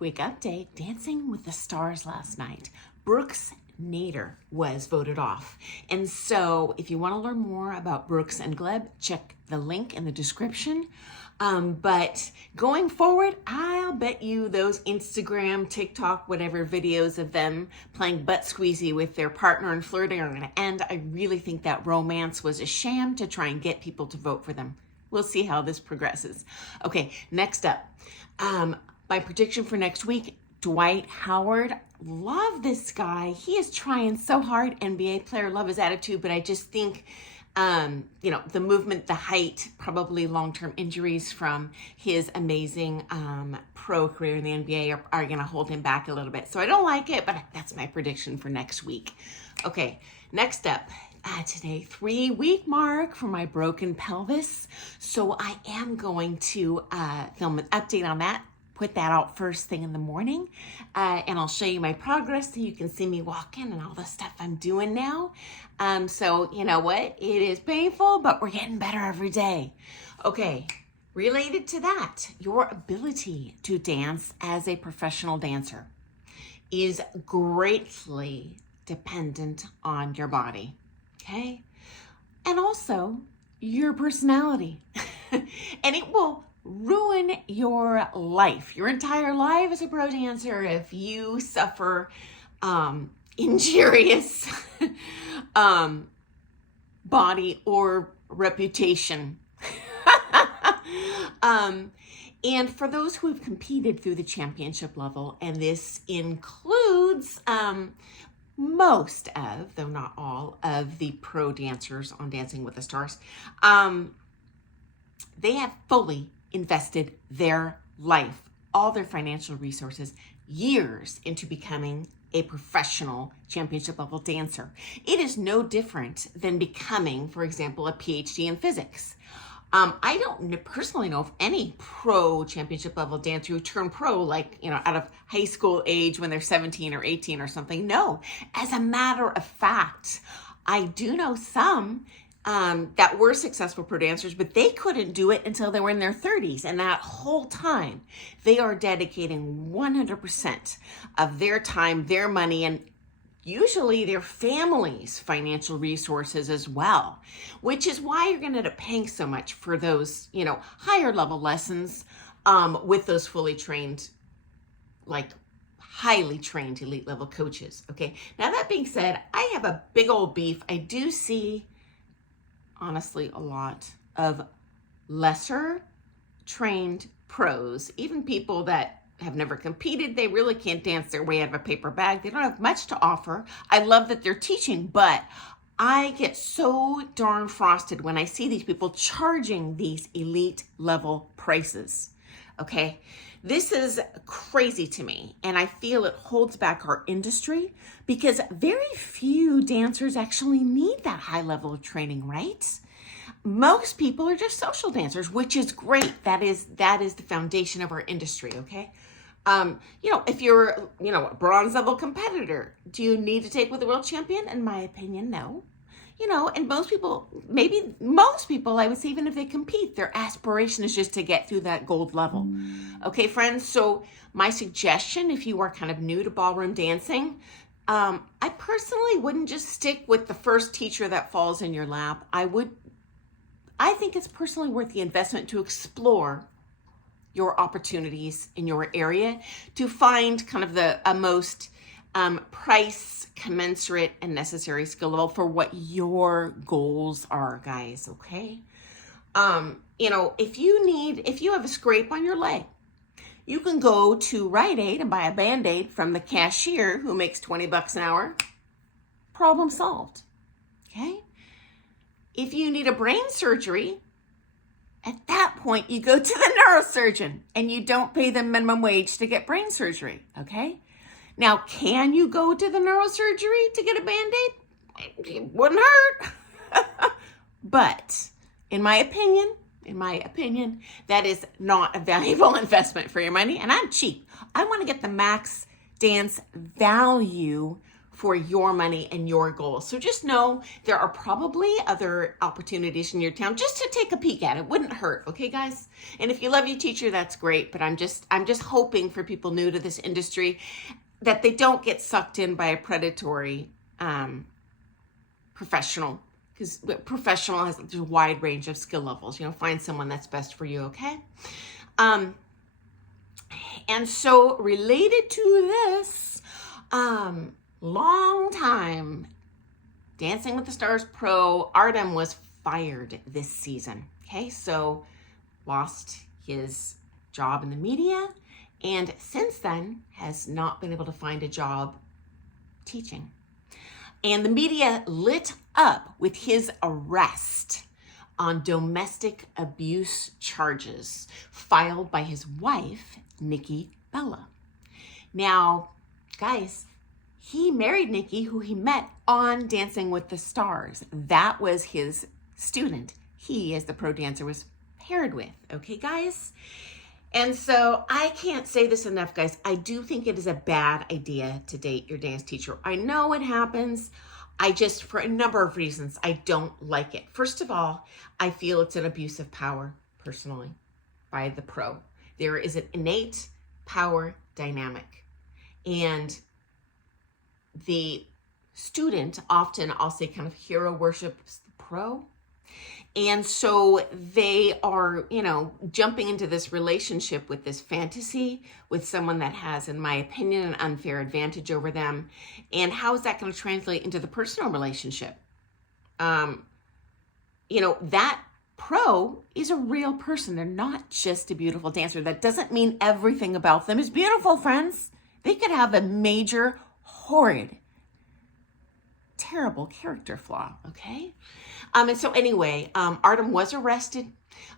quick update. Dancing with the Stars last night. Brooks Nader was voted off. And so if you want to learn more about Brooks and Gleb, check the link in the description. But going forward, I'll bet you those Instagram, TikTok, whatever videos of them playing butt squeezy with their partner and flirting are going to end. I really think that romance was a sham to try and get people to vote for them. We'll see how this progresses. Okay, next up, my prediction for next week, Dwight Howard. Love this guy. He is trying so hard. NBA player, love his attitude, but I just think, the movement, the height, probably long-term injuries from his amazing pro career in the NBA are going to hold him back a little bit. So I don't like it, but that's my prediction for next week. Okay, next up. Today, 3-week mark for my broken pelvis. So I am going to film an update on that, put that out first thing in the morning, and I'll show you my progress so you can see me walking and all the stuff I'm doing now. So you know what? It is painful, but we're getting better every day. Okay, related to that, your ability to dance as a professional dancer is greatly dependent on your body. Okay, and also your personality. And it will ruin your life, your entire life as a pro dancer, if you suffer injurious body or reputation. And for those who have competed through the championship level, and this includes most of, though not all, of the pro dancers on Dancing with the Stars, they have fully invested their life, all their financial resources, years into becoming a professional championship level dancer. It is no different than becoming, for example, a PhD in physics. I don't personally know of any pro championship level dancer who turned pro, like, out of high school age when they're 17 or 18 or something. No, as a matter of fact, I do know some that were successful pro dancers, but they couldn't do it until they were in their 30s. And that whole time, they are dedicating 100% of their time, their money, and usually their family's financial resources as well, which is why you're going to end up paying so much for those, higher level lessons with those fully trained, highly trained elite level coaches. Okay. Now, that being said, I have a big old beef. I do see, honestly, a lot of lesser trained pros, even people that have never competed. They really can't dance their way out of a paper bag. They don't have much to offer. I love that they're teaching, but I get so darn frosted when I see these people charging these elite level prices. Okay, this is crazy to me, and I feel it holds back our industry because very few dancers actually need that high level of training, right? Most people are just social dancers, which is great. That is the foundation of our industry, okay? If you're, a bronze level competitor, do you need to take with the world champion? In my opinion, no. And most people, I would say, even if they compete, their aspiration is just to get through that gold level. Okay, friends, so my suggestion, if you are kind of new to ballroom dancing, I personally wouldn't just stick with the first teacher that falls in your lap. I think it's personally worth the investment to explore your opportunities in your area to find kind of the most price commensurate and necessary skill level for what your goals are, guys. Okay. If you have a scrape on your leg, you can go to Rite Aid and buy a Band-Aid from the cashier who makes $20 an hour. Problem solved. Okay. If you need a brain surgery, at that point, you go to the neurosurgeon and you don't pay them minimum wage to get brain surgery, okay? Now, can you go to the neurosurgery to get a Band-Aid? It wouldn't hurt. But in my opinion, that is not a valuable investment for your money, and I'm cheap. I want to get the max dance value for your money and your goals. So just know there are probably other opportunities in your town just to take a peek at. It wouldn't hurt, okay, guys? And if you love your teacher, that's great. But I'm just hoping for people new to this industry that they don't get sucked in by a predatory professional, because professional has a wide range of skill levels. Find someone that's best for you, okay? And so related to this, long time Dancing with the Stars pro Artem was fired this season. Okay, so lost his job in the media, and since then has not been able to find a job teaching. And the media lit up with his arrest on domestic abuse charges filed by his wife, Nikki Bella. Now, guys, he married Nikki, who he met on Dancing with the Stars. That was his student. He, as the pro dancer, was paired with. Okay, guys? And so I can't say this enough, guys. I do think it is a bad idea to date your dance teacher. I know it happens. For a number of reasons, I don't like it. First of all, I feel it's an abuse of power, personally, by the pro. There is an innate power dynamic. And the student often, I'll say, kind of hero worships the pro. And so they are, jumping into this relationship with this fantasy with someone that has, in my opinion, an unfair advantage over them. And how is that going to translate into the personal relationship? That pro is a real person. They're not just a beautiful dancer. That doesn't mean everything about them is beautiful, friends. They could have a major, horrid, terrible character flaw, okay? And so anyway, Artem was arrested,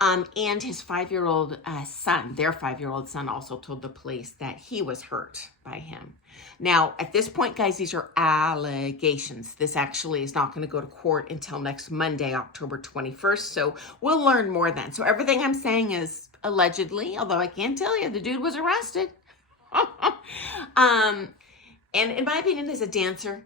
and his 5-year-old son, their 5-year-old son, also told the police that he was hurt by him. Now, at this point, guys, these are allegations. This actually is not going to go to court until next Monday, October 21st, so we'll learn more then. So everything I'm saying is allegedly, although I can't tell you, the dude was arrested. And in my opinion, as a dancer,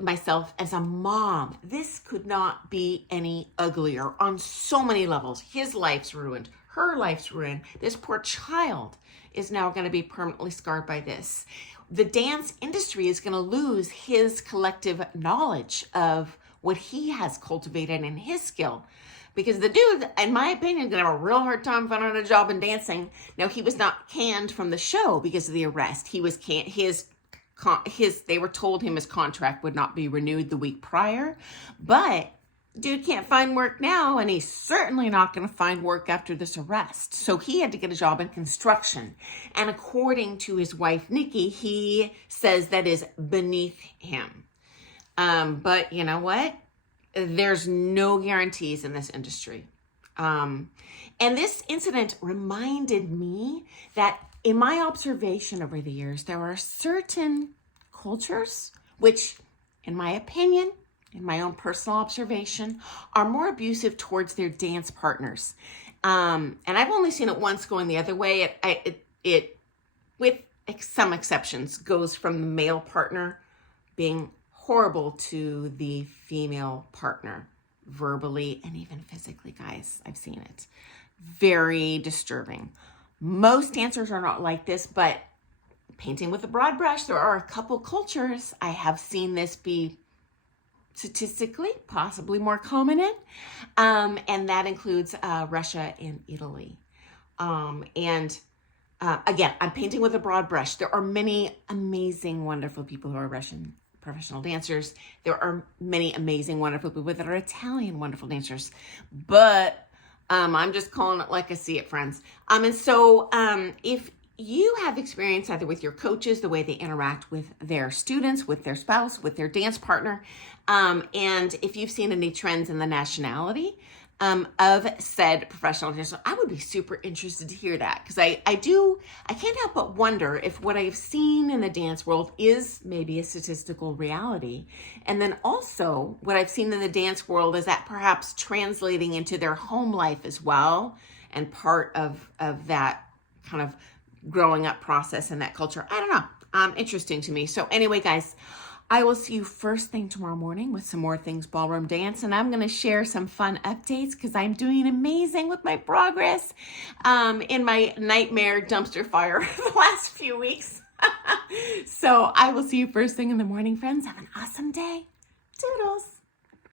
myself, as a mom, this could not be any uglier on so many levels. His life's ruined. Her life's ruined. This poor child is now going to be permanently scarred by this. The dance industry is going to lose his collective knowledge of what he has cultivated in his skill. Because the dude, in my opinion, is going to have a real hard time finding a job in dancing. Now, he was not canned from the show because of the arrest. He was canned. They were told him his contract would not be renewed the week prior, but dude can't find work now, and he's certainly not going to find work after this arrest. So he had to get a job in construction, and according to his wife Nikki, he says that is beneath him. But you know what? There's no guarantees in this industry. And this incident reminded me that in my observation over the years, there are certain cultures which, in my opinion, in my own personal observation, are more abusive towards their dance partners. And I've only seen it once going the other way. It with some exceptions, goes from the male partner being horrible to the female partner, verbally and even physically, guys. I've seen it. Very disturbing. Most dancers are not like this, but painting with a broad brush, there are a couple cultures I have seen this be statistically possibly more common in, and that includes Russia and Italy. Again, I'm painting with a broad brush. There are many amazing, wonderful people who are Russian professional dancers. There are many amazing, wonderful people that are Italian wonderful dancers, but I'm just calling it like I see it, friends. And so if you have experience either with your coaches, the way they interact with their students, with their spouse, with their dance partner, and if you've seen any trends in the nationality of said professional dancer, I would be super interested to hear that, because I can't help but wonder if what I've seen in the dance world is maybe a statistical reality. And then also what I've seen in the dance world, is that perhaps translating into their home life as well, and part of that kind of growing up process in that culture. I don't know. Interesting to me. So anyway, guys, I will see you first thing tomorrow morning with some more things ballroom dance, and I'm going to share some fun updates because I'm doing amazing with my progress in my nightmare dumpster fire the last few weeks. So I will see you first thing in the morning, friends. Have an awesome day. Toodles.